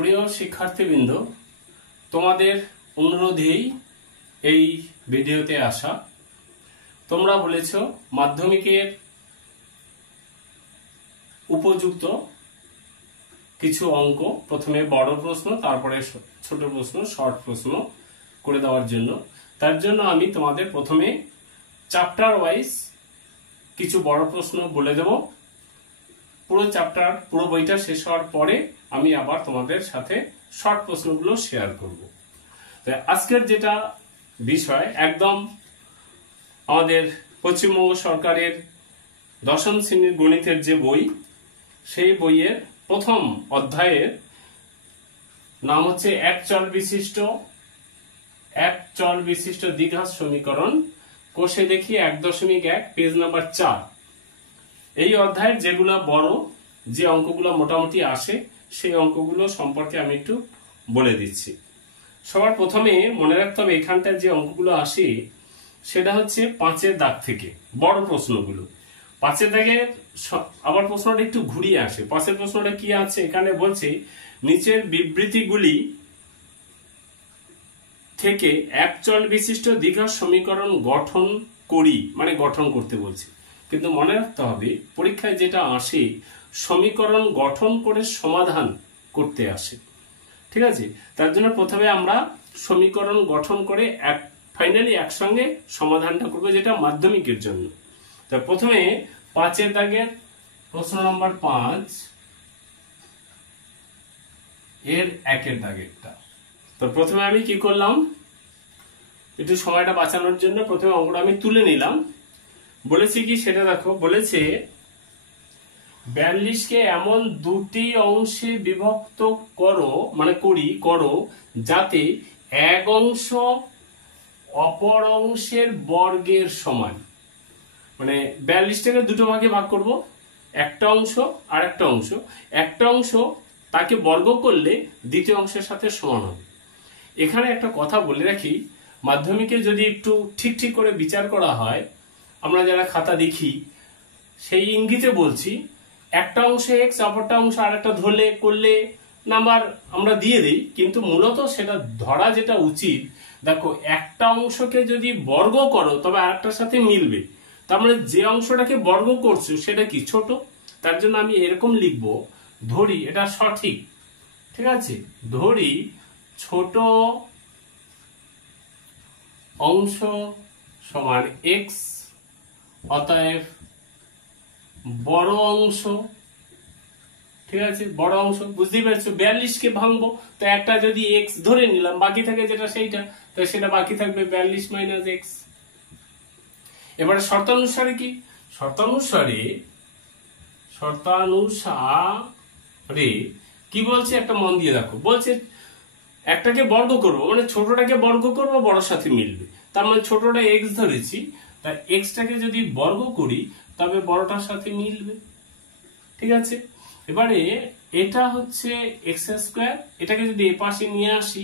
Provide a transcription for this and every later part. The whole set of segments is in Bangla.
প্রিয় শিক্ষার্থীবৃন্দ, তোমাদের অনুরোধেই এই ভিডিওতে আসা। তোমরা বলেছ মাধ্যমিকের উপযুক্ত কিছু অঙ্ক, প্রথমে বড় প্রশ্ন, তারপরে ছোট প্রশ্ন, শর্ট প্রশ্ন করে দেওয়ার জন্য। তার জন্য আমি তোমাদের প্রথমে চ্যাপ্টার ওয়াইজ কিছু বড় প্রশ্ন বলে দেব। পুরো চ্যাপ্টার, পুরো বইটা শেষ হওয়ার পরে আমি আবার তোমাদের সাথে শর্ট প্রশ্নগুলো শেয়ার করব। আজকের যেটা বিষয়, একদম আমাদের পশ্চিমবঙ্গ সরকারের দশম শ্রেণীর গণিতের যে বই, সেই বইয়ের প্রথম অধ্যায়ের নাম হচ্ছে এক চল বিশিষ্ট দ্বিঘাত সমীকরণ। কোষে দেখি 1.1 পেজ নাম্বার 4। এই অধ্যায়ের যেগুলো বড়, যে অঙ্কগুলো মোটামুটি আসে, সেই অঙ্কগুলো সম্পর্কে আমি একটু বলে দিচ্ছি। সবার প্রথমে মনে রাখতে হবে, এখানটায় যে অঙ্কগুলো আসে সেটা হচ্ছে 5-এর দাগ থেকে বড় প্রশ্নগুলো। 5-এর দাগের আবার প্রশ্নটা একটু ঘুরিয়ে আসে। 5-এর প্রশ্নটা কি আছে এখানে বলছে, নিচের বিবৃতিগুলি থেকে এক চল বিশিষ্ট দ্বিঘাত সমীকরণ গঠন করি, মানে গঠন করতে বলছে। কিন্তু মনে রাখতে হবে, পরীক্ষায় যেটা আসে সমীকরণ গঠন করে সমাধান করতে আসে, ঠিক আছে? তার জন্য প্রথমে আমরা সমীকরণ গঠন করে ফাইনালি একসঙ্গে সমাধানটা করবো, যেটা মাধ্যমিকের জন্য। তা প্রথমে 5-এর দাগের প্রশ্ন নম্বর 5 এর 1-এর দাগেরটা। তো প্রথমে আমি কি করলাম, একটু সময়টা বাঁচানোর জন্য প্রথমে অঙ্কটা আমি তুলে নিলাম। বলেছি কি সেটা দেখো, বলেছে 42কে এমন দুটি অংশে বিভক্ত করো, মানে করো যাতে এক অংশ অপর অংশের বর্গের সমান। মানে 42টাকে দুটো ভাগে ভাগ করব, একটা অংশ আর একটা অংশ। একটা অংশ তাকে বর্গ করলে দ্বিতীয় অংশের সাথে সমান হবে। এখানে একটা কথা বলে রাখি, মাধ্যমিকে যদি একটু ঠিক করে বিচার করা হয়, আমরা যারা খাতা দেখি সেই ইঙ্গিতে বলছি, একটা অংশে এক্স, অপরটা অংশ আর একটা ধরলে করলে নাম্বার আমরা দিয়ে দিই, কিন্তু মূলত সেটা ধরা যেটা উচিত, দেখো একটা অংশকে যদি বর্গ করো তবে আরেকটার সাথে মিলবে। তার মানে যে অংশটাকে বর্গ করছো সেটা কি ছোট। তার জন্য আমি এরকম লিখবো, ধরি এটা সঠিক, ঠিক আছে, ধরি ছোট অংশ সমান এক্স, অতএব বড় অংশ, ঠিক আছে, বড় অংশ। বুঝতেই পারছো 42কে ভাঙবো, তো একটা যদি এক্স ধরে নিলাম, বাকি থাকে যেটা সেইটা, তো সেটা বাকি থাকবে 42 মাইনাস এক্স। এবারে শর্তানুসারে কি, শর্তানুসারে কি বলছে একটা মন দিয়ে দেখো। বলছে একটাকে বর্গ করবো, মানে ছোটটাকে বর্গ করবো, বড়র সাথে মিলবে। তার মানে ছোটটা এক্স ধরেছি, তাই এক্সটাকে যদি বর্গ করি তবে বড়টার সাথে মিলবে, ঠিক আছে। এবারে এটা হচ্ছে এক্স স্কোয়ার, এটাকে যদি এ পাশে নিয়ে আসি,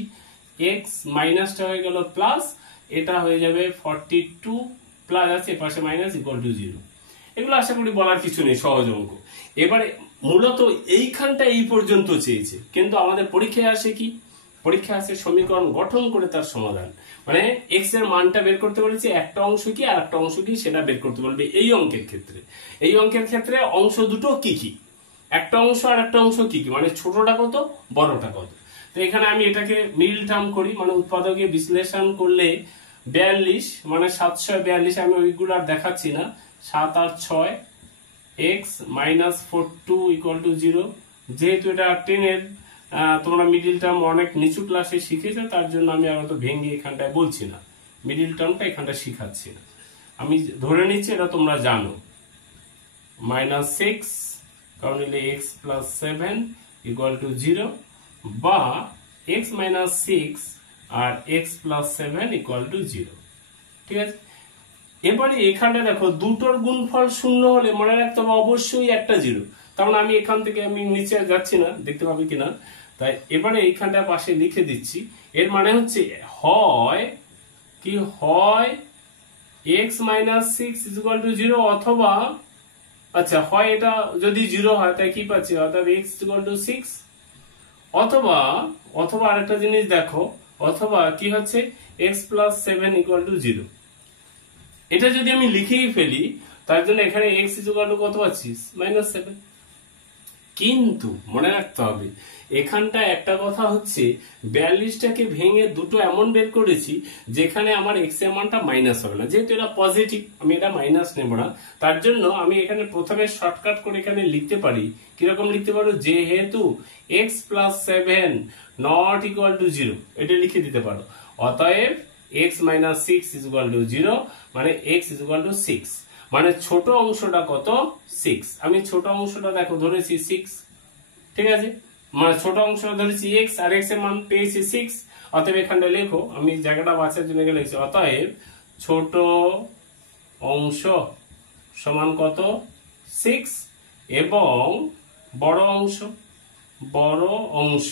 এক্স মাইনাসটা হয়ে গেল প্লাস, এটা হয়ে যাবে 42 প্লাস আছে এ পাশে মাইনাস ইকুয়াল টু 0। এগুলো আশা করি বলার কিছু নেই, সহজ অঙ্ক। এবারে মূলত এইখানটা এই পর্যন্ত চেয়েছে, কিন্তু আমাদের পরীক্ষায় আসে কি, পরীক্ষায় আসে সমীকরণ গঠন করে তার সমাধান। মানে এক্স এর মানটা বের করতে বলেছে, একটা অংশ কি আর একটা অংশ কি সেটা বের করতে বলবে। এই অঙ্কের ক্ষেত্রে অংশ দুটো কি কি, একটা অংশ আর একটা অংশ কি কি, মানে ছোটটা কত বড়টা কত। তো এখানে আমি এটাকে মিডল টার্ম করি, মানে উৎপাদকে বিশ্লেষণ করলে 42 মানে 742, আমি ওইগুলো আর দেখাচ্ছি না, 7 আর 6 এক্স মাইনাস 42 ইকুয়াল টু 0। যেহেতু এটা 10-এর, তোমরা মিডিল টার্ম অনেক নিচু ক্লাসে শিখেছো, তার জন্য আমি আর তো ভেঙে এখানটায় বলছি না, মিডিল টার্মটা এখানটা শিখাচ্ছি না, আমি ধরে নিচ্ছি এটা তোমরা জানো। মাইনাস 6, কারণ এলে এক্স প্লাস 7 ইকুয়াল টু 0, বা এক্স মাইনাস 6 আর এক্স প্লাস 7 ইকুয়াল টু 0, ঠিক আছে। এবারে এখানটা দেখো, দুটোর গুণফল 0 হলে মনে রাখতে হবে অবশ্যই একটা 0। তার মানে আমি এখান থেকে আমি নিচে যাচ্ছি না, দেখতে পাবে কিনা, তাই এবারে এইখানটা পাশে লিখে দিচ্ছি। এর মানে হচ্ছে হয় এক্স মাইনাস 6 ইকুয়াল টু 0, অথবা আচ্ছা হয় এটা যদি 0 হয় তাই কি পাচ্ছি, অর্থাৎ এক্স ইকুয়াল টু 6, অথবা অথবা আরেকটা জিনিস দেখো, অথবা কি হচ্ছে x প্লাস 7 ইকুয়াল টু 0। এটা যদি আমি লিখেই ফেলি তার জন্য এখানে x ইকুয়াল টু কত পাচ্ছি -7। কিন্তু মনে রাখতে হবে এখানটা একটা কথা হচ্ছে 42টাকে ভেঙে দুটো এমন বের করেছি যেখানে আমার x এর মানটা মাইনাস হবে না, যেহেতু এটা পজিটিভ আমি এটা মাইনাস নেব না। তার জন্য আমি এখানে প্রথমে শর্টকাট করে এখানে লিখতে পারি, কিরকম লিখতে পারো, যেহেতু x plus 7 not equal to 0 এটা লিখে দিতে পারো। অতএব x minus 6 is equal to 0, মানে x ইজ ইকুয়াল টু 6, মানে ছোট অংশটা কত 6। আমি ছোট অংশটা দেখো ধরেছি 6, ঠিক আছে, মানে ছোট অংশটা ধরেছি x আর x এর মান পেয়েছি 6। অতএব এখানটা লেখো, আমি জায়গাটা বাঁচার জন্য লিখছি, অতএব ছোট অংশ সমান কত 6 এবং বড় অংশ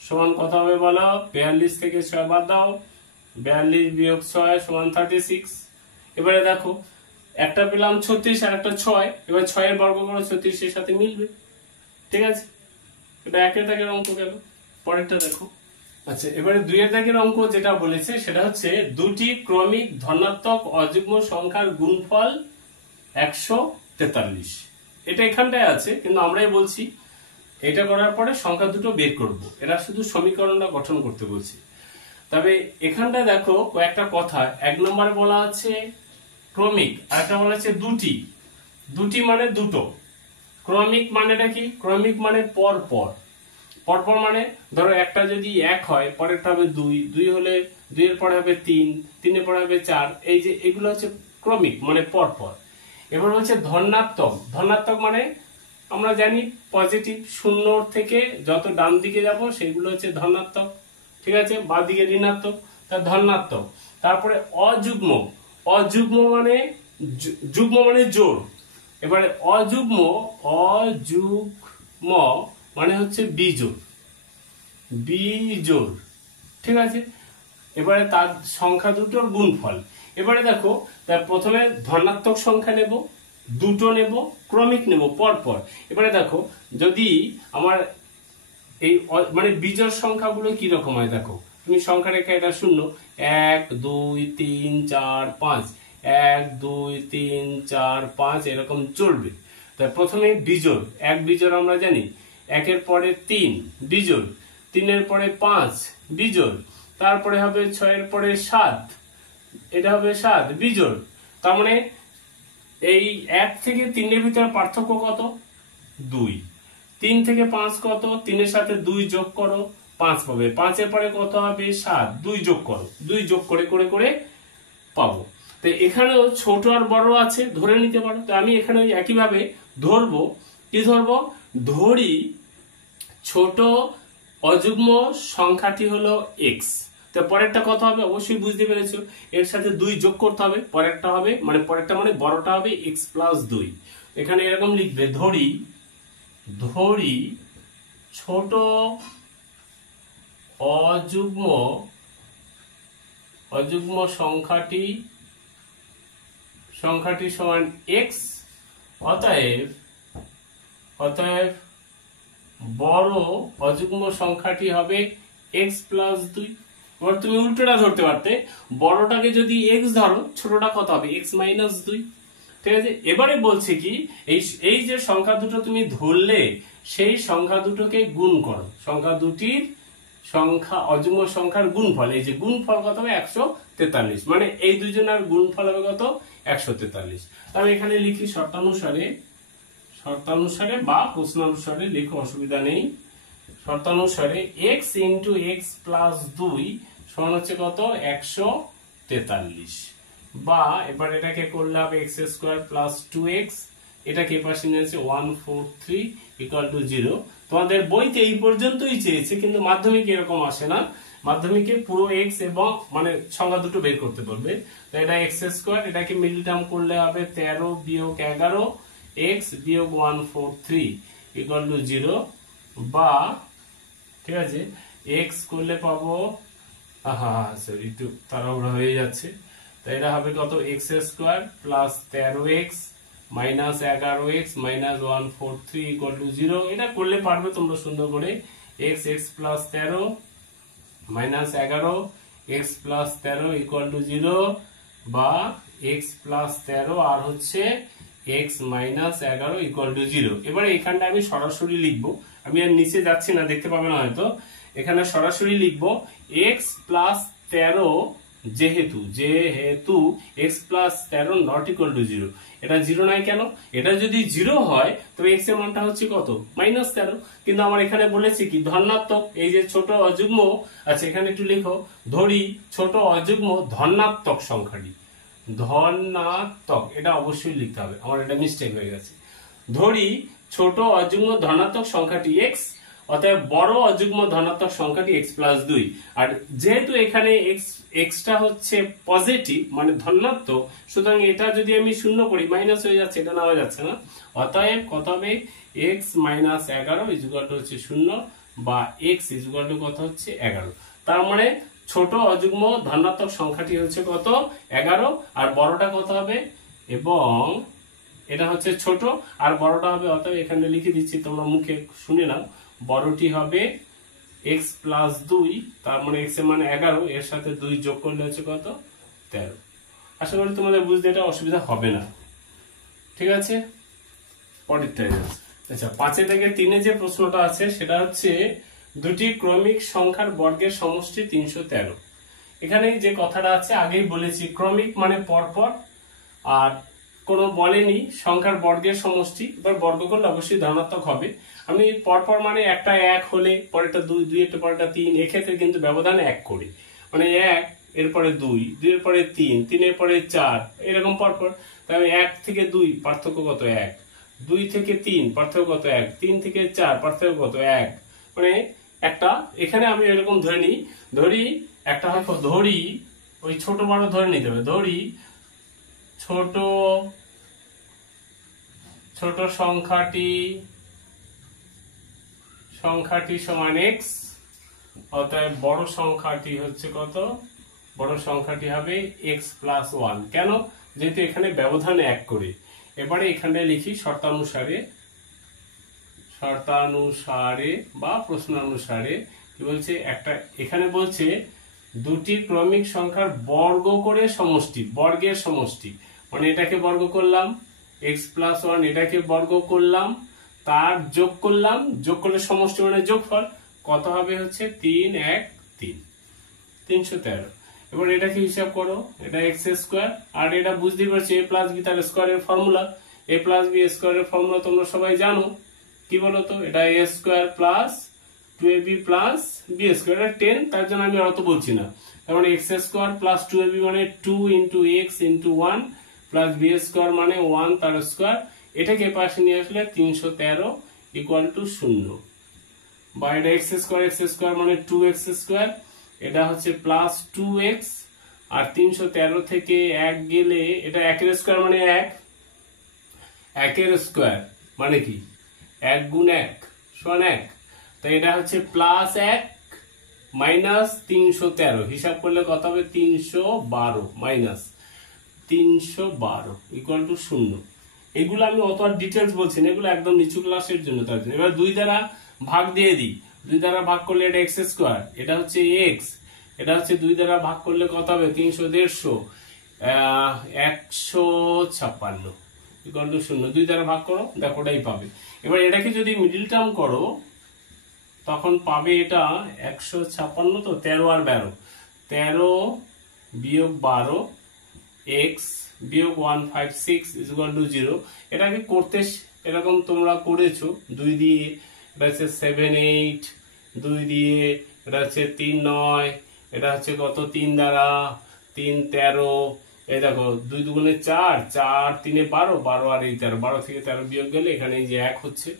সমান কত হবে বলো, 42 থেকে 6 বাদ দাও, 42 বিয়োগ 6 সমান 36। এবারে দেখো একটা পেলাম 36 আর একটা 6, এবার 6 এর বর্গ করো 36 এর সাথে মিলবে, ঠিক আছে। এটা একের দাগের অঙ্ক গেল। পরেরটা দেখো। আচ্ছা, এবারে 2 এর দাগের অঙ্ক যেটা বলেছে সেটা হচ্ছে দুটি ক্রমিক ধনাত্মক অযুগ্ম সংখ্যার গুণফল 143। এটা এখানটায় আছে কিন্তু আমরাই বলছি এটা করার পরে সংখ্যা দুটো বের করব, এরা শুধু সমীকরণটা গঠন করতে বলছি। তবে এখানটা দেখো কয়েকটা কথা, এক নম্বরে বলা আছে ক্রমিক, আরেকটা বলা আছে দুটি মানে দুটো। ক্রমিক মানেটা কি, ক্রমিক মানে পরপর মানে ধরো একটা যদি 1 হয় পরেরটা হবে 2 হলে 2 এর পরে হবে 3 এর পরে হবে 4, এই যে এগুলো হচ্ছে ক্রমিক মানে পরপর। এবার হচ্ছে ধনাত্মক মানে আমরা জানি পজিটিভ, 0 থেকে যত ডান দিকে যাব সেগুলো হচ্ছে ধনাত্মক, ঠিক আছে, বাঁ দিকে ঋণাত্মক, তা ধনাত্মক। তারপরে অযুগ্ম মানে যুগ্ম মানে জোড়। এবারে অযুগ্ম মানে হচ্ছে বিজোড়, ঠিক আছে। এবারে তার সংখ্যা দুটোর গুণফল। এবারে দেখো তার প্রথমে ধনাত্মক সংখ্যা নেব, দুটো নেব, ক্রমিক নেব পরপর। এবারে দেখো যদি আমার এই মানে বিজোড় সংখ্যাগুলো কি রকম হয়, দেখো তুমি সংখ্যা রেখে এটা 0 1 2 3 4 5 1 2 3 4 5 এরকম চলবে। তাই প্রথমে বিজোড়, এক বিজোড় আমরা জানি, 1 এর পরে 3 বিজোড়, 3 এর পরে 5 বিজোড়, তারপরে হবে 6 এর পরে 7, এটা হবে 7 বিজোড়। তার মানে এই 1 থেকে 3 এর ভিতরে পার্থক্য কত 2, 3 থেকে 5 কত, 3 এর সাথে 2 যোগ করো 5 পাবে, 5 এর পরে কত হবে 7, 2 যোগ করো, 2 যোগ করে করে করে পাবো। তো এখানেও ছোট আর বড় আছে ধরে নিতে পারো। তো আমি এখানে একইভাবে ধরবো, কি ধরবো, ধরি ছোট অযুগ্ম সংখ্যাটি হলো x। তো পরেরটা কত হবে অবশ্যই বুঝতে পেরেছো, এর সাথে 2 যোগ করতে হবে, পরেরটা মানে বড়টা হবে x প্লাস 2। এখানে এরকম লিখবে, ধরি ছোট অযুগ্ম সংখ্যাটি সমান x, অতএব বড় অযুগ্ম সংখ্যাটি হবে x প্লাস 2। এবার তুমি উল্টোটা ধরতে পারতে, বড়টাকে যদি x ধরো ছোটটা কত হবে x মাইনাস 2, ঠিক আছে। এবারে বলছে কি এই যে সংখ্যা দুটো তুমি ধরলে সেই সংখ্যা দুটোকে গুণ করো, সংখ্যা দুটির অযুগ্ম সংখ্যার গুণফল, এই যে গুণফল কত হবে 143, মানে এই দুজনের গুণফল হবে কত 143। আমি এখানে লিখি শর্তানুসারে বা প্রশ্নানুসারে লিখো, অসুবিধা নেই। শর্তানুসারে x ইন্টু x প্লাস 2 সমান হচ্ছে কত 143, বা এবার এটাকে করলে হবে x স্কোয়ার প্লাস 2x, এটাকে পাশে নিয়েছে 143 ইকুয়াল টু 0। তোমাদের বইতে এই পর্যন্তই চেয়েছে, কিন্তু মাধ্যমিকে এরকম আসে না, মাধ্যমিকে পুরো x এবং মানে সংখ্যা দুটো বের করতে বলবে। তো এটা x স্কোয়ার, এটাকে মিডল টার্ম করলে হবে 13 বিয়োগ 11 x বিয়োগ 143 ইকুয়াল টু 0, বা ঠিক আছে x করলে পাবো, সরি একটু তাড়াহুড়া হয়ে যাচ্ছে, তাই এটা হবে কত x square plus 13x minus 11x minus 143 equal to 0। এটা করলে পারবে তোমরা সুন্দর করে, x x plus 13 minus 11 x plus 13 equal to 0 বা এক্স প্লাস 13 আর হচ্ছে এক্স মাইনাস 11 ইকুয়াল টু 0। এবারে এখানটা আমি সরাসরি লিখবো, আমি আর নিচে যাচ্ছি না, দেখতে পাবেন হয়তো। এখানে সরাসরি লিখবো এক্স প্লাস 13 যেহেতু x plus 13 not equal to 0। এটা 0 নাই কেন? এটা যদি 0 হয় তবে এক্স এর মানটা হচ্ছে কত? মাইনাস 13। কিন্তু আমার এখানে বলেছি কি ধনাত্মক, এই যে ছোট অযুগ্ম, আচ্ছা এখানে একটু লিখো, ধরি ছোট অযুগ্ম ধনাত্মক সংখ্যাটি, ধনাত্মক, এটা অবশ্যই লিখতে হবে, আমার এটা মিস্টেক হয়ে গেছে। ধরি ছোট অযুগ্ম ধনাত্মক সংখ্যাটি এক্স, অতএব বড় অযুগ্ম ধনাত্মক সংখ্যাটি এক্স প্লাস 2। আর যেহেতু এখানে এক্সটা হচ্ছে পজিটিভ মানে ধনাত্মক, সুতরাং এটা যদি আমি শূন্য করি মাইনাস হয়ে যাচ্ছে, এটা নেওয়া যাচ্ছে না। অতএব কত হবে? এক্স মাইনাস 11 ইকুয়াল টু হচ্ছে 0 বা এক্স ইকুয়াল টু কত হচ্ছে 11। তার মানে ছোট অযুগ্ম ধনাত্মক সংখ্যাটি হচ্ছে কত? 11, আর বড়টা কত হবে? এবং এটা হচ্ছে ছোট আর বড়টা হবে, অতএব এখানে লিখে দিচ্ছি, তোমরা মুখে শুনে নাও। বড়টি হবে x প্লাস 2, তার মানে x এর মানে 11, এর সাথে 2 যোগ করলে হচ্ছে কত? 13। আশা করি তোমাদের বুঝতে এটা অসুবিধা হবে না, ঠিক আছে? পরেরটাই আচ্ছা 5 থেকে 3 যে প্রশ্নটা আছে সেটা হচ্ছে দুটি ক্রমিক সংখ্যার বর্গের সমষ্টি 313। এখানে যে কথাটা আছে আগেই বলেছি, ক্রমিক মানে পরপর, আর কোনো বলেনি সংখ্যার বর্গের সমষ্টি। এবার বর্গ করলে অবশ্যই ধনাত্মক হবে। আমি পরপর মানে একটা 1 হলে পরেরটা 2, 2 এর পরেরটা 3, এক্ষেত্রে কিন্তু ব্যবধান 1 করে, মানে 1 এরপরে 2, 2 এর পরে 3, 3 এর পরে 4, এরকম পরপর। তবে 1 থেকে 2 পার্থক্য কত? 1। 2 থেকে 3 পার্থক্য কত? 1। 3 থেকে 4 পার্থক্য কত? 1। মানে একটা, এখানে আমি এরকম ধরে নিই, ধরি একটা হয়, ধরি ওই ছোট বড় ধরে নিতে হবে, ধরি ছোট সংখ্যাটি সমান x, অতএব বড় সংখ্যাটি হচ্ছে কত? বড় সংখ্যাটি হবে x প্লাস 1। কেন? যেহেতু এখানে ব্যবধান 1 করে। এবারে এখানে লিখি শর্তানুসারে বা প্রশ্নানুসারে কি বলছে, একটা এখানে বলছে দুটি ক্রমিক সংখ্যার বর্গ করে সমষ্টি, বর্গের সমষ্টি মানে এটাকে বর্গ করলাম x প্লাস 1, এটাকে বর্গ করলাম, তার যোগ করলাম, যোগ করলে সমষ্টি মানে যোগফল কত হবে? হচ্ছে 3 1 3, 313। এবার এটাকে হিসাব করো, এটা এক্স স্কোয়ার, আর এটা বুঝতে পারছি a প্লাস বি তার স্কোয়ারের ফর্মুলা, a প্লাস বি স্কোয়ারের ফর্মুলা তোমরা সবাই জানো, কি বলতো? এটা a square plus 2ab plus b square, এটা 10, তার জন্য আমি অত বলছি না। তার মানে এক্স স্কোয়ার প্লাস 2ab মানে 2 into x into 1 plus b square মানে 1 তার স্কোয়ার, এটাকে পাশে নিয়ে আসলে 313 ইকুয়াল টু 0, বা এটা এক্স স্কোয়ার মানে 2x স্কোয়ার, এটা হচ্ছে প্লাস 2x, আর 313 থেকে 1 গেলে এটা 1 এর স্কোয়ার মানে 1, 1 এর স্কোয়ার মানে কি 1 গুণ 1 সমান 1, তাই এটা হচ্ছে প্লাস 1 মাইনাস 313, হিসাব করলে কত হবে? 312 মাইনাস 312 ইকুয়াল টু 0। এগুলো আমি অত আর ডিটেলস বলছি না, এগুলো একদম নিচু ক্লাসের জন্য, তার জন্য। এবার 2 দ্বারা ভাগ দিয়ে দিই, 2 দ্বারা ভাগ করলে এটা এক্স স্কোয়ার, এটা হচ্ছে এক্স, এটা হচ্ছে 2 দ্বারা ভাগ করলে কত হবে? 300 150 156 ইকুয়াল টু 0। 2 দ্বারা ভাগ করো, দেখো ওটাই পাবে। এবার এটাকে যদি মিডিল টার্ম করো তখন পাবে এটা 156, তো 13 আর 12, 13 বিয়োগ 12 এক্স বিয়োগ 156 ইকুয়াল টু 0। এটাকে করতে এরকম তোমরা করেছো, 2 দিয়ে এটা হচ্ছে 7 8, 2 দিয়ে এটা হচ্ছে 3 9, এটা হচ্ছে কত? 3 দ্বারা 3 13, এই দেখো 2 দুগুণে 4, 4 3 12, 12 আর এই 13, 12 থেকে 13 বিয়োগ গেলে এখানে এই যে 1 হচ্ছে,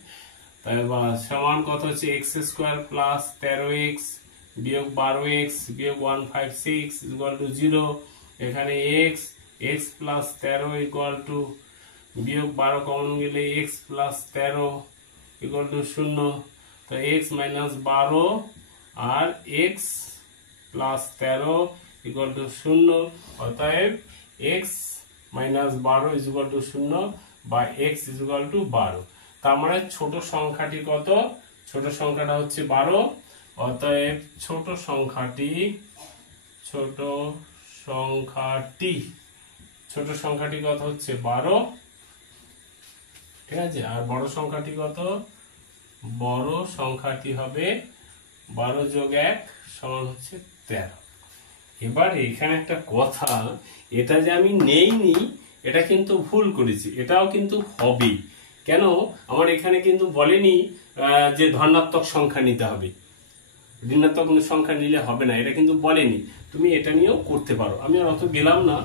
তাই সমান কত হচ্ছে? এক্স স্কোয়ার প্লাস 13x বিয়োগ 12x বিয়োগ 156 ইকুয়াল টু 0। এখানে x প্লাস 13 ইকুয়াল টু বিয়োগ 12 কমন গেলে x প্লাস 13 ইকুয়াল টু 0, তো x মাইনাস 12 আর x প্লাস 13 ইকুয়াল টু 0, অতএব x মাইনাস 12 ইকুয়াল টু 0 বা x ইকুয়াল টু 12। তার মানে ছোট সংখ্যাটি কত? ছোট সংখ্যাটা হচ্ছে 12, অতএব ছোট সংখ্যাটি কত হচ্ছে 12, ঠিক আছে। আর বড় সংখ্যাটি কত? বড় সংখ্যাটি হবে 12 যোগ 1 সমান হচ্ছে 13। এবার এখানে একটা কথা, এটা যে আমি নেইনি এটা কিন্তু ভুল করেছি, এটাও কিন্তু হবে। কেন? আমার এখানে কিন্তু বলেনি যে ধনাত্মক সংখ্যা নিতে হবে, ঋণাত্মক সংখ্যা নিলে হবে না, এটা কিন্তু বলেনি। তুমি এটা নিয়েও করতে পারো, আমি আর অত গেলাম না।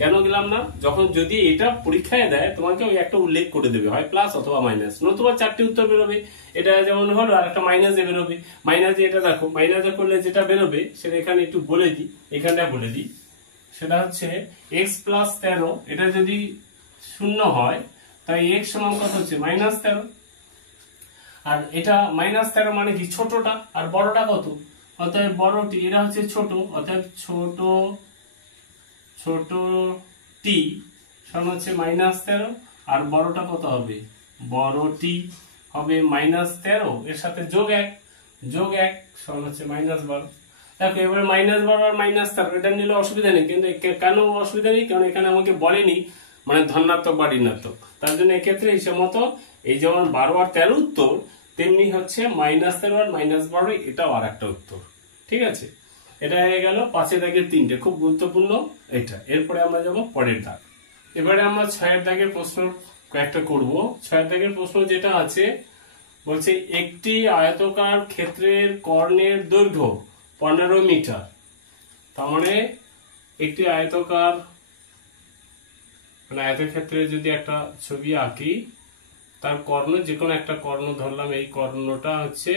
কেন গেলাম না? যখন যদি এটা পরীক্ষায় দেয় তোমাকে ওই একটা উল্লেখ করে দেবে, হয় প্লাস অথবা মাইনাস, নতুবা 4টি উত্তর বেরোবে। এটা যেমন হলো, আর একটা মাইনাসে বেরোবে। মাইনাসে এটা দেখো, মাইনাসে করলে যেটা বেরোবে সেটা এখানে একটু বলে দিই, এখানটা বলে দিই। সেটা হচ্ছে x প্লাস 13, এটা যদি 0 হয় তাই x সমান কত হচ্ছে -13। আর এটা -13 মানে কি? ছোটটা। আর বড়টা কত? অতএব বড়টি, এটা হচ্ছে ছোট, অতএব ছোট টি সমান হচ্ছে -13। আর বড়টা কত হবে? বড়টি হবে -13, এর সাথে যোগ 1 সমান হচ্ছে -12। দেখো এবারে -12 আর -13 এটা নিলে অসুবিধা নেই, কিন্তু কেন অসুবিধা নেই? কারণ এখানে আমাকে বলেনি মানে ধনাত্মক বা ঋণাত্মক। তার জন্য এক্ষেত্রে হিসাব মতো এই যেমন 12 আর 13 উত্তর, তেমনি হচ্ছে -13 আর -12 এটাও আর একটা উত্তর। ঠিক আছে, এটা হয়ে গেল 5 দাগের 3টে, খুব গুরুত্বপূর্ণ এটা। এরপরে আমরা যাব পরের দাগ। এবারে আমরা 6 দাগের প্রশ্ন কয়েকটা করব। 6 দাগের প্রশ্ন যেটা আছে বলছে একটি আয়তকার ক্ষেত্রের কর্ণের দৈর্ঘ্য 15 মিটার। তার মানে একটি আয়তকার মানে আয়তক্ষেত্রে যদি একটা ছবি আঁকি, তার কর্ণ, যে কোনো একটা কর্ণ ধরলাম, এই কর্ণটা হচ্ছে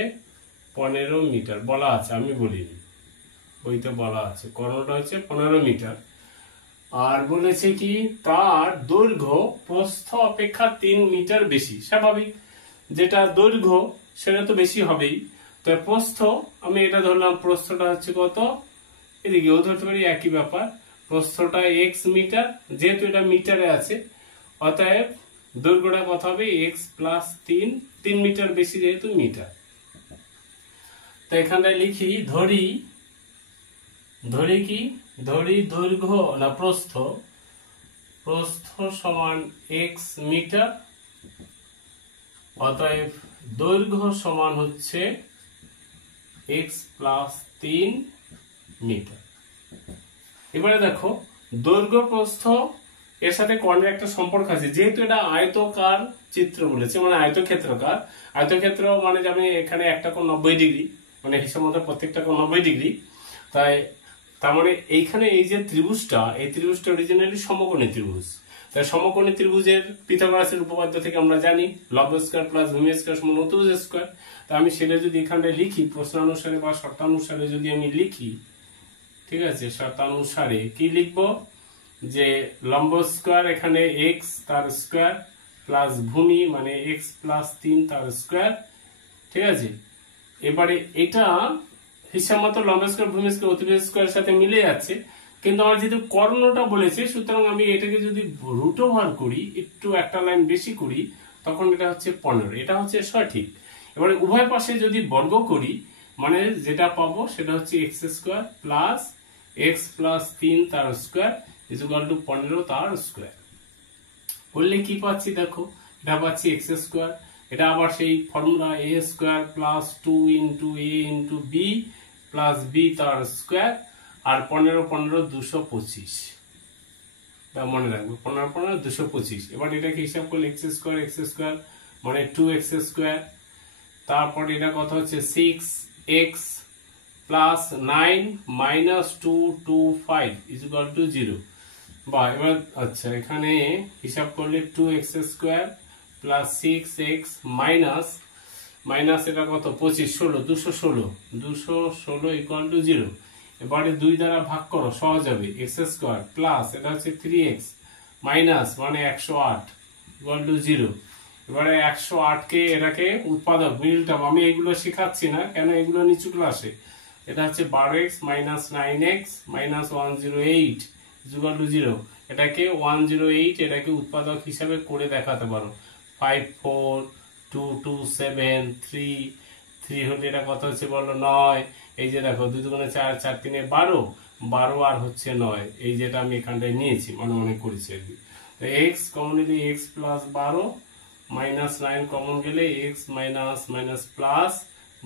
15 মিটার বলা আছে, আমি বলিনি, বইতে বলা আছে কর্ণটা হচ্ছে 15 মিটার। আর বলেছে কি তার দৈর্ঘ্য প্রস্থ অপেক্ষা 3 মিটার বেশি। স্বাভাবিক, যেটা দৈর্ঘ্য সেটা তো বেশি হবেই। তো প্রস্থ আমি এটা ধরলাম, প্রস্থটা হচ্ছে কত, এদিকেও ধরতে পারি, একই ব্যাপার। প্রস্থটা x মিটার, যেহেতু এটা মিটারে আছে, অতএব দৈর্ঘ্যটা কত হবে? x প্লাস 3 মিটার বেশি যেহেতু মিটার। তো এখানটায় লিখি, ধরি দৈর্ঘ্য না প্রস্থ সমান x মিটার, অতএব দৈর্ঘ্য সমান হচ্ছে x প্লাস 3 মিটার। এবারে দেখো দৈর্ঘ্য প্রস্থ এর সাথে কর্ণের একটা সম্পর্ক আছে, যেহেতু এটা আয়তকার চিত্র বলেছে, মানে আয়তক্ষেত্রকার। আয়তক্ষেত্র মানে যাবে এখানে একটা কোণ 90 ডিগ্রি, মানে হিসাব মতো প্রত্যেকটা কোণ 90 ডিগ্রি। তার মানে এইখানে এই যে ত্রিভুজটা, এই ত্রিভুজটা অরিজিনালি সমকোণী ত্রিভুজ। তাই সমকোণী ত্রিভুজের পিথাগোরাসের উপপাদ্য থেকে আমরা জানি লম্ব স্কয়ার প্লাস ভূমি স্কয়ার সমান অতিভুজ স্কয়ার। তা আমি সেটা যদি এখানটায় লিখি প্রশ্নানুসারে বা শর্তানুসারে যদি আমি লিখি, ঠিক আছে, শর্তানুসারে কি লিখবো? যে লম্ব স্কয়ার এখানে x তার স্কয়ার প্লাস ভূমি মানে x প্লাস 3 তার স্কয়ার। ঠিক আছে, এবারে এটা হিসাব মতো লম্ব স্কয়ার ভূমি স্কয়ার অতিভুজ স্কয়ারের সাথে মিলে যাচ্ছে, কিন্তু আমার যেহেতু কর্ণটা বলেছে, সুতরাং আমি এটাকে যদি রুট ওভার করি, একটু একটা লাইন বেশি করি, তখন এটা হচ্ছে 15, এটা হচ্ছে সঠিক। এবারে উভয় পাশে যদি বর্গ করি, মানে যেটা পাবো সেটা হচ্ছে x square plus x plus 3 তার স্কয়ার ইকুয়াল টু 15 তার স্কয়ার। করলে কি পাচ্ছি দেখো, এটা পাচ্ছি x স্কয়ার, এটা আবার সেই formula a square plus 2 into a into b plus b তার স্কয়ার, আর 15 225, মনে রাখবো 15 225। এবার এটাকে হিসাব করলে x স্কয়ার মানে 2x স্কয়ার, তারপর এটা কত হচ্ছে 6x plus 9 minus 225 equal to 0। বা এবার আচ্ছা, এখানে হিসাব করলে 2x square plus 6x minus এটা কত 25 16 216 ইকুয়াল টু 0। এবারে 2 দ্বারা ভাগ করো, সহজ হবে, x স্কয়ার প্লাস এটা হচ্ছে 3x মাইনাস মানে 108 ইকুয়াল টু 0। এবারে 108 কে এটাকে উৎপাদক মিডল টার্ম, আমি এগুলো শেখাচ্ছি না, কেন এগুলো নিচু ক্লাসে। এটা হচ্ছে 12x minus 9x minus 108 equal to 0। এটাকে 108 এটাকে উৎপাদক হিসাবে করে দেখাতে পারো, 5 4 2 2 7 3 3 হলে এটা কত হচ্ছে বলো 9। এই যে দেখো 2 দুগুণে 4, 4 3 12, 12 আর হচ্ছে 9। এই যেটা আমি এখানটায় নিয়েছি মনে করেছি আর কি। তো x কমন নিলে x প্লাস 12 মাইনাস 9 কমন গেলে x minus minus plus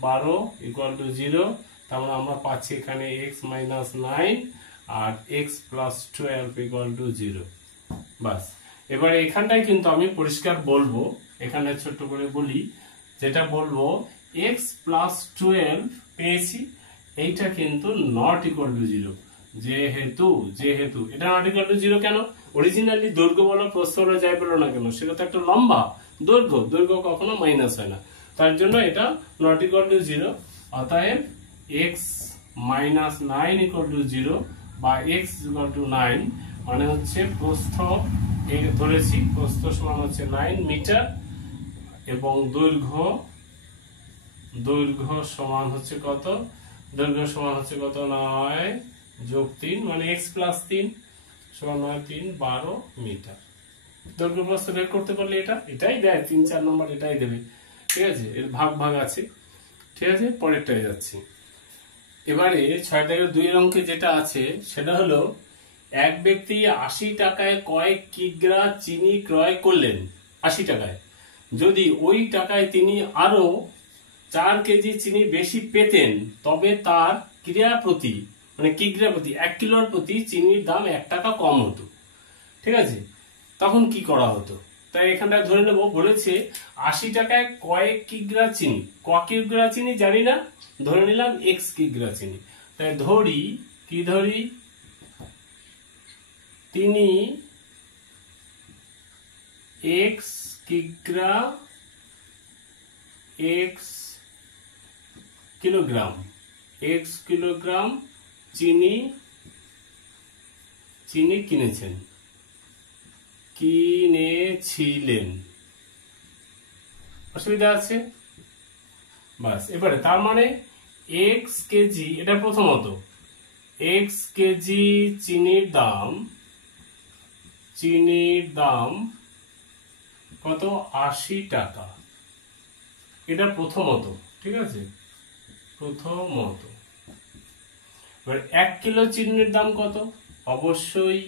12 equal to 0। তার মানে আমরা পাচ্ছি এখানে x মাইনাস 9 আর x প্লাস 12 ইকুয়াল টু 0। বাস, এবার এখানটায় কিন্তু আমি পরিষ্কার বলবো, এখানে ছোট্ট করে বলি, যেটা বলবো x প্লাস 12 পেয়েছি, এইটা কিন্তু নট ইকুয়াল টু 0। যেহেতু এটা নট ইকুয়াল টু 0 কেন? অরিজিনালি দৈর্ঘ্য বলো প্রস্থ বলো যাই বলো না কেন, সেটা তো একটা লম্বা দৈর্ঘ্য কখনো মাইনাস হয় না, তার জন্য এটা নট ইকুয়াল টু 0। অতএব x মাইনাস 9 ইকুয়াল টু 0 বা x ইকুয়াল টু 9 মানে হচ্ছে প্রস্থ ধরেছি, প্রস্থ সমান হচ্ছে 9 মিটার এবং দৈর্ঘ্য সমান হচ্ছে কত? দৈর্ঘ্য সমান হচ্ছে কত? 9 যোগ 3 মানে x প্লাস 3 সমান 9 3 12 মিটার। দৈর্ঘ্য প্রস্থ বের করতে পারলে এটাই দেয়, 3 4 নম্বর এটাই দেবে। ঠিক আছে, এর ভাগ আছে। ঠিক আছে, পরেরটায় যাচ্ছি। এবারে 6-2 অঙ্কে যেটা আছে সেটা হলো, এক ব্যক্তি 80 টাকায় কয়েক কিগ্রা চিনি ক্রয় করলেন। 80 টাকায়, যদি ওই টাকায় তিনি আরো 4 কেজি চিনি বেশি পেতেন, তবে তার কিগ্রা প্রতি 1 কিলোর প্রতি চিনির দাম 1 টাকা কম হতো। ঠিক আছে, তখন কি করা হতো? তাই এখানটা ধরে নেব, বলেছে 80 টাকায় কয়েক কিগ্রা চিনি, ক কিগ্রা চিনি জানি না, ধরে নিলাম x কিগ্রা চিনি। তাই ধরি তিনি x কিলোগ্রাম চিনি কিনেছিলেন। অসুবিধা আছে? বাস, এবারে তার মানে x কেজি, এটা প্রথমত x কেজি চিনির দাম কত? 80 টাকা। এটা প্রথমত। ঠিক আছে, প্রথমত। এবার 1 কিলো চিনির দাম কত? অবশ্যই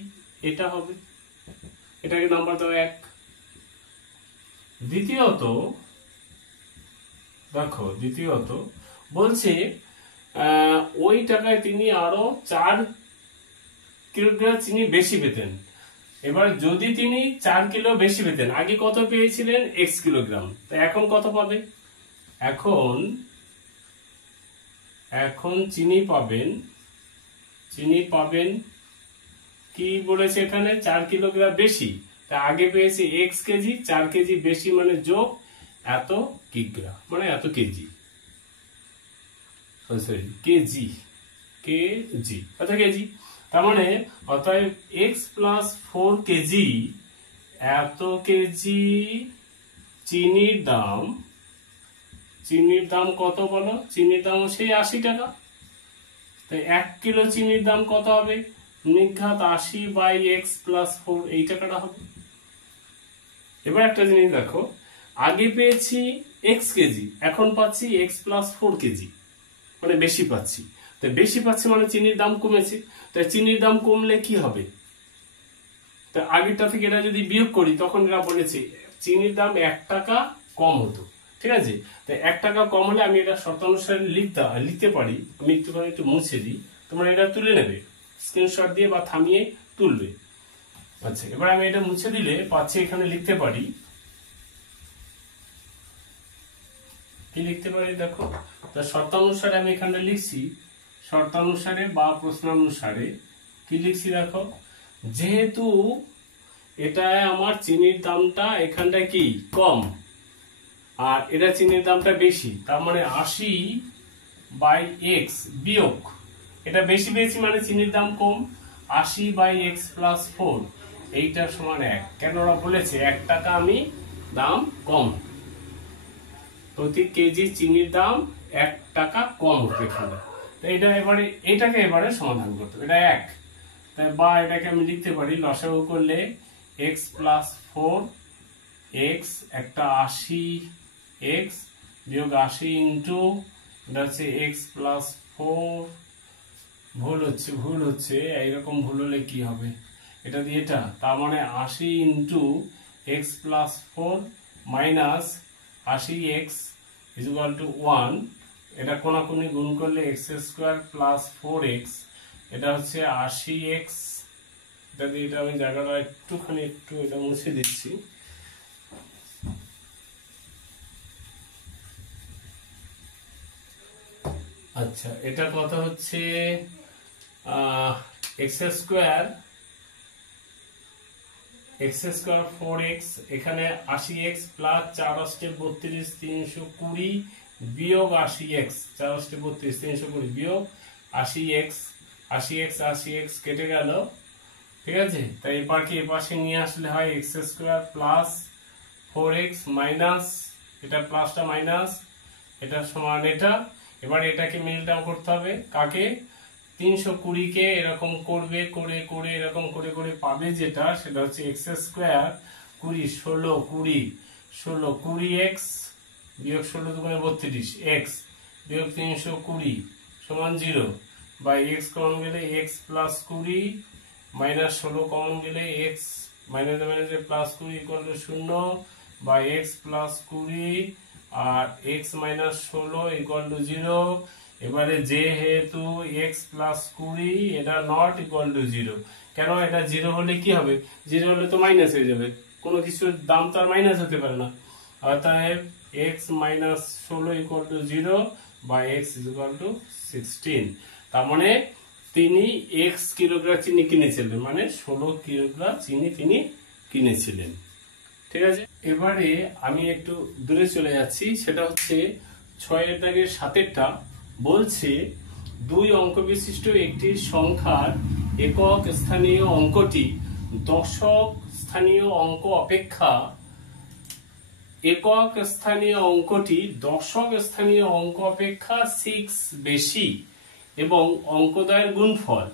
এটা হবে, এটাকে নাম্বার দাও 1। দ্বিতীয়ত বলছে ওই টাকায় তিনি আরো 4 কিলোগ্রাম চিনি বেশি পেতেন। এবার যদি তিনি 4 কিলো বেশি পেতেন, আগে কত পেয়েছিলেন? x কিলোগ্রাম, তো এখন কত পাবে? এখন চিনি পাবেন কি বলেছে এখানে? 4 কিলোগ্রাম বেশি। তা আগে পেয়েছে x কেজি, 4 কেজি বেশি মানে যোগ এত কিগ্রা, মানে এত কেজি, কত কেজি? তার মানে অতএব x প্লাস 4 কেজি, এত কেজি চিনির দাম কত বলো? চিনির দাম সেই 80 টাকা। তাই 1 কিলো চিনির দাম কত হবে? নিঘাত 80 বাই x প্লাস 4, এই টাকাটা হবে। এবার একটা জিনিস দেখো, আগে পেয়েছি x কেজি, এখন পাচ্ছি x প্লাস 4 কেজি, মানে বেশি পাচ্ছি। তাই বেশি পাচ্ছি মানে চিনির দাম কমেছে। তাই চিনির দাম কমলে কি হবে? তা আগেরটা থেকে এটা যদি বিয়োগ করি, তখন এরা বলেছে চিনির দাম 1 টাকা কম হতো। ঠিক আছে, তাই 1 টাকা কম হলে আমি এটা শর্তানুসারে লিখতে পারি। আমি একটু মুছে দিই, তোমরা এটা তুলে নেবে, স্ক্রিনশট দিয়ে বা থামিয়ে তুলবে। আচ্ছা, এবার আমি এটা মুছে দিলে পাচ্ছি, এখানে লিখতে পারি, কি লিখতে পারি দেখো। তা শর্তানুসারে আমি এখানে লিখছি, শর্তানুসারে বা প্রশ্নানুসারে কি লিখছি দেখো, যেহেতু এটা আমার চিনির দামটা এখানটায় কি কম আর এটা চিনির দামটা বেশি, তার মানে 80 বাই x বিয়োগ, এটা বেশি মানে চিনির দাম কম, 80 বাই x প্লাস 4, এইটা সমান 1। কেন? ওরা বলেছে 1 টাকা আমি দাম কম, প্রতি কেজি চিনির দাম 1 টাকা কম হতো এখানে। তো এটাকে এবারে সমাধান করতে হবে। এটা 1, তাই বা এটাকে আমি লিখতে পারি, লসাগু করলে x প্লাস 4 x, একটা 80 x বিয়োগ 80 ইন্টু এটা হচ্ছে এক্স প্লাস 4, ভুল হচ্ছে এইরকম ভুল হলে কি হবে, এটা দিয়ে এটা, তার মানে 80 into x plus 4 minus 80x is equal two 1, এটা কোনাকুনি গুণ করলে এক্স স্কোয়ার প্লাস 4x, এটা হচ্ছে 80x, এটা দিয়ে এটা আমি জায়গাটা একটু এটা মুছে দিচ্ছি। আচ্ছা, এটা কত হচ্ছে এক্স স্কোয়ার 4x, এখানে 80x প্লাস 4 8 32 320 বিয়োগ 80x 4 8 32 320 বিয়োগ 80x কেটে গেল, ঠিক আছে। তাই এবারকে এ পাশে নিয়ে আসলে হয় x square plus 4x minus এটা প্লাসটা মাইনাস এটা সমান এটা। এবার এটাকে মিল ডাউন করতে হবে, কাকে 320 কে এরকম করবে করে এরকম করে পাবে যেটা, সেটা হচ্ছে এক্স স্কোয়ার 20 16 20x বিয়োগ 16 দুগুণে 32 x বিয়োগ 320 সমান 0 বাই x কমন গেলে x প্লাস 20 মাইনাস 16 কমন গেলে x minus plus 20 equal to 0 by x plus 20 আর x মাইনাস 16 ইকুয়াল টু 0। এবারে যেহেতু x প্লাস 20 এটা নট ইকুয়াল টু 0, কেন এটা 0 হলে কি হবে, 0 হলে তো মাইনাস হয়ে যাবে, কোনো কিছুর দাম তো আর মাইনাস হতে পারে না, অতএব x মাইনাস 16 ইকুয়াল টু 0 বা x ইকুয়াল টু 16। তার মানে তিনি x কিলোগ্রাম চিনি কিনেছিলেন, মানে 16 কিলোগ্রাম চিনি তিনি কিনেছিলেন, ঠিক আছে। এবারে আমি একটু দূরে চলে যাচ্ছি, সেটা হচ্ছে 6 দাগের 7টা বলছে 2 অঙ্ক বিশিষ্ট একটি সংখ্যার একক স্থানীয় অঙ্কটি দশক স্থানীয় অঙ্ক অপেক্ষা একক স্থানীয় অঙ্কটি দশক স্থানীয় অঙ্ক অপেক্ষা 6 বেশি এবং অঙ্কদ্বয়ের গুণফল,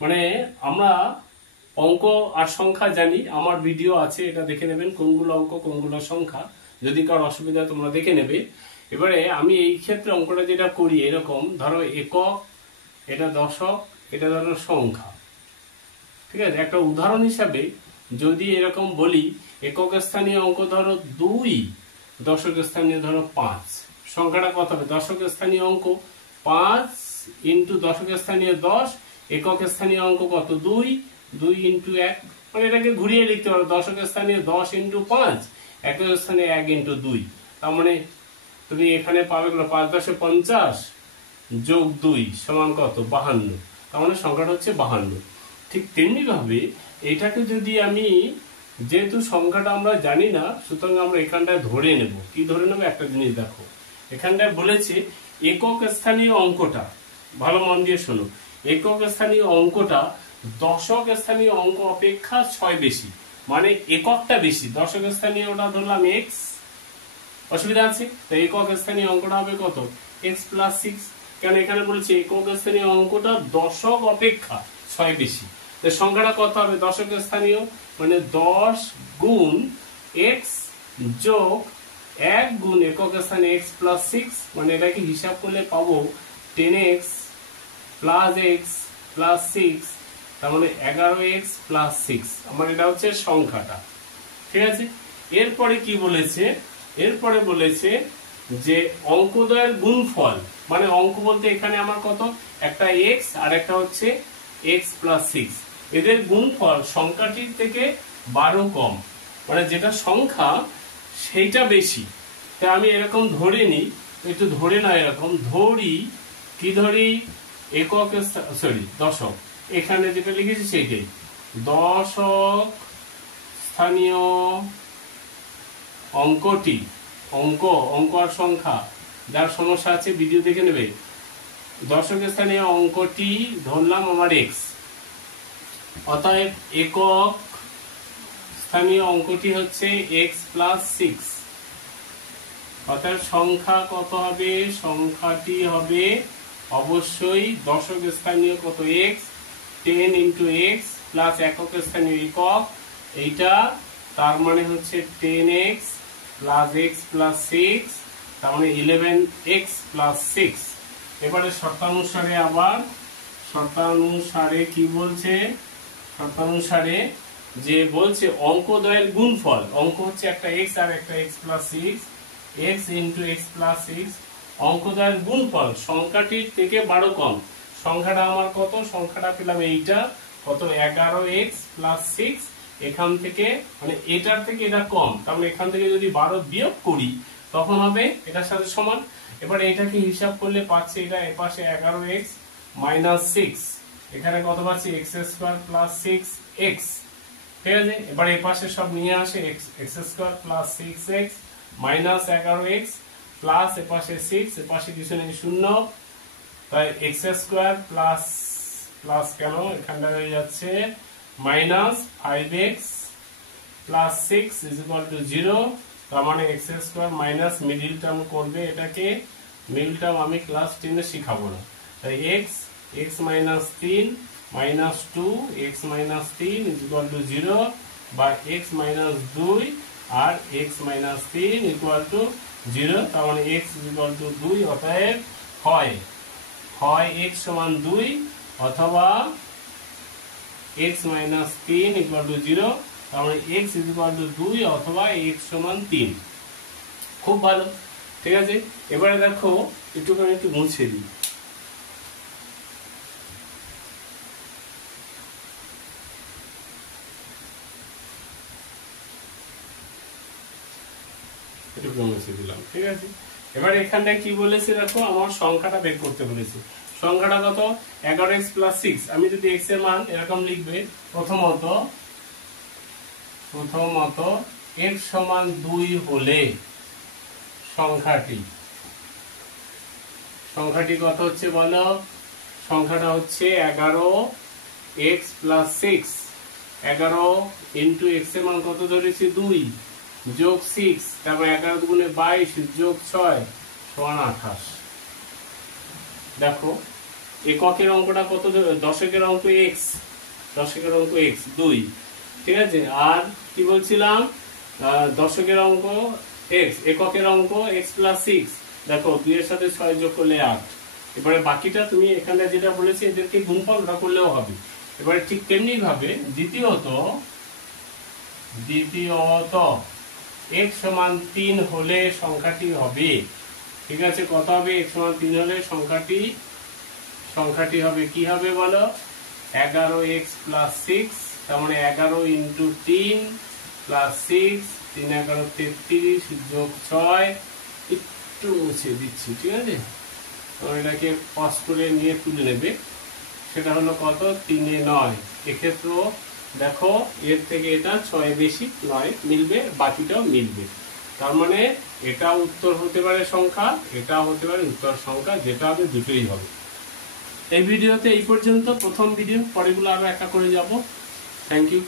মানে আমরা অঙ্ক আর সংখ্যা জানি, আমার ভিডিও আছে, এটা দেখে নেবেন কোনগুলো অঙ্ক কোনগুলো সংখ্যা, যদি কারো অসুবিধা তোমরা দেখে নেবে। এবারে আমি এই ক্ষেত্রে অঙ্কটা যেটা করি এরকম, ধরো একক, এটা দশক, এটা ধরো সংখ্যা, ঠিক আছে। একটা উদাহরণ হিসাবে যদি এরকম বলি একক স্থানীয় অঙ্ক ধরো 2, দশক স্থানীয় ধরো 5, সংখ্যাটা কত হবে, দশক স্থানীয় অঙ্ক 5 ইন্টু দশক স্থানীয় 10, একক স্থানীয় অঙ্ক কত 2 ইন্টু 1, মানে এটাকে ঘুরিয়ে লিখতে পারো দশক স্থানীয় 10 ইন্টু 5, একক স্থানীয় 1 ইন্টু 2, তার মানে তুমি এখানে পাবে 5 10 50 যোগ 2 সমান কত 52, তার মানে সংখ্যাটা হচ্ছে 52। ঠিক তেমনি ভাবে এটাকে যদি আমি, যেহেতু সংখ্যাটা আমরা জানি না, সুতরাং আমরা এখানটায় ধরে নেব, কি ধরে নেব, একটা জিনিস দেখো, এখানটায় বলেছে একক স্থানীয় অঙ্কটা, ভালো মন দিয়ে শোনো, একক স্থানীয় অঙ্কটা দশক স্থানীয় অঙ্ক অপেক্ষা 6 বেশি, মানে এককটা বেশি, দশক স্থানীয় ওটা ধরলাম x, অসুবিধা আছে, তো একক স্থানীয় অঙ্কটা হবে কত x প্লাস 6, কেন এখানে বলেছে একক স্থানীয় অঙ্কটা দশক অপেক্ষা 6 বেশি, তো সংখ্যাটা কত হবে, দশক স্থানীয় মানে 10 গুণ x যোগ 1 গুণ একক স্থানীয় x প্লাস 6, মানে এটাকে হিসাব করলে পাবো 10x প্লাস x প্লাস 6, তার মানে 11x প্লাস 6, আমার এটা হচ্ছে সংখ্যাটা, ঠিক আছে। এরপরে কি বলেছে, এরপরে বলেছে যে অঙ্কদ্বয়ের গুণফল, মানে অঙ্ক বলতে এখানে আমার কত, একটা x আর একটা হচ্ছে x প্লাস 6, এদের গুণফল সংখ্যাটির থেকে 12 কম, মানে যেটা সংখ্যা সেইটা বেশি। তাই আমি এরকম ধরে নিই, একটু ধরে না, এরকম ধরি, কি ধরি, একক দশক, এখানে যেটা লিখেছি সেইটাই, দশক স্থানীয় অঙ্কটি, অঙ্ক আর সংখ্যা, যার সমস্যা আছে ভিডিও দেখে নেবে, দশক স্থানীয় অঙ্কটি ধরলাম আমার x, অতএব একক স্থানীয় অঙ্কটি হচ্ছে x প্লাস 6, অতএব সংখ্যা কত হবে, সংখ্যাটি হবে অবশ্যই দশক স্থানীয় কত x, 10 ইন্টু x প্লাস একক স্থানীয় একক এইটা, তার মানে হচ্ছে 10x প্লাস x প্লাস 6 তার মানে 11x প্লাস 6। এবারে শর্তানুসারে আবার শর্তানুসারে কি বলছে, শর্তানুসারে যে বলছে অঙ্কদ্বয়ের গুণফল, অঙ্ক হচ্ছে একটা x আর একটা x plus 6, x into x plus 6, অঙ্কদ্বয়ের গুণফল সংখ্যাটির থেকে 12 কম। সংখ্যাটা আমার কত, সংখ্যাটা পেলাম এইটা কত 11x প্লাস 6, এখান থেকে মানে এটার থেকে এটা কম, তার মানে এখান থেকে যদি 12 বিয়োগ করি তখন হবে এটার সাথে সমান। এবার এটাকে হিসাব করলে পাচ্ছি এটা এপাশে 11x মাইনাস 6, এখানে কত পাচ্ছি x স্কয়ার প্লাস 6x, ঠিক আছে। এবার এই পাশে সব নিয়ে আসে x square plus 6x minus 11x plus এপাশে 6, এপাশে কিছু নেই শূন্য, তাই x স্কয়ার প্লাস প্লাস কেন এখানটা হয়ে যাচ্ছে minus 5x plus 6 is equal to 0, তার মানে x square minus middle term করবে, এটাকে মিডল টার্ম আমি ক্লাস 10 এ শিখাবো না, তাই x minus 3 minus 2 x minus 3 is equal to 0 বা x মাইনাস 2 আর x মাইনাস 3 ইকুয়াল টু 0, তার মানে x ইজ ইকুয়াল টু 2, অতএব হয় x সমান 2 অথবা x মাইনাস 3 ইকুয়াল টু 0, তার মানে x ইজ ইকুয়াল টু 2 অথবা x সমান 3। খুব ভালো, ঠিক আছে। এবারে দেখো একটুখানি একটু মুছে দিই, এটুকু মুছে দিলাম, ঠিক আছে। এবার এখানটায় কি বলেছে দেখো, আমার সংখ্যাটা বের করতে বলেছে। সংখ্যাটা কত 11x প্লাস 6, আমি যদি x এর মান এরকম লিখবে, প্রথমত x সমান 2 হলে সংখ্যাটি কত হচ্ছে বলো, সংখ্যাটা হচ্ছে 11x প্লাস 6, 11 ইন্টু x এর মান কত ধরেছি 2 যোগ 6, তারপর 11 দুগুণে 22 যোগ 6 সমান 28। দেখো এককের অঙ্কটা কত, দশকের অঙ্ক x, দশকের অঙ্ক x 2, ঠিক আছে। আর কি বলছিলাম, দশকের অঙ্ক x, এককের অঙ্ক x প্লাস 6, দেখো 2 এর সাথে 6 যোগ করলে 8। এবারে বাকিটা তুমি এখানে যেটা বলেছি এদেরকে গুণফল ওটা করলেও হবে। এবারে ঠিক তেমনি ভাবে দ্বিতীয়ত x সমান 3 হলে সংখ্যাটি হবে, ঠিক আছে। কত হবে, x সমান 3 হলে সংখ্যাটি হবে কি হবে বলো, 11x প্লাস 6, তার মানে 11 ইন্টু 3 প্লাস 6, 3 11 33 যোগ 6, একটু মুছে দিচ্ছি, ঠিক আছে। এটাকে পাস করে নিয়ে তুলে নেবে, সেটা হলো কত 3 এ 9, এক্ষেত্রে দেখো এর থেকে এটা 6 বেশি 9 মিলবে, বাকিটাও মিলবে, তার মানে এটা উত্তর হতে পারে সংখ্যা, এটা হতে পারে উত্তর সংখ্যা, যেটা হবে দুটোই হবে। এই ভিডিওতে এই পর্যন্ত, প্রথম ভিডিও, পরেগুলো আরো একটা করে যাব। Thank you.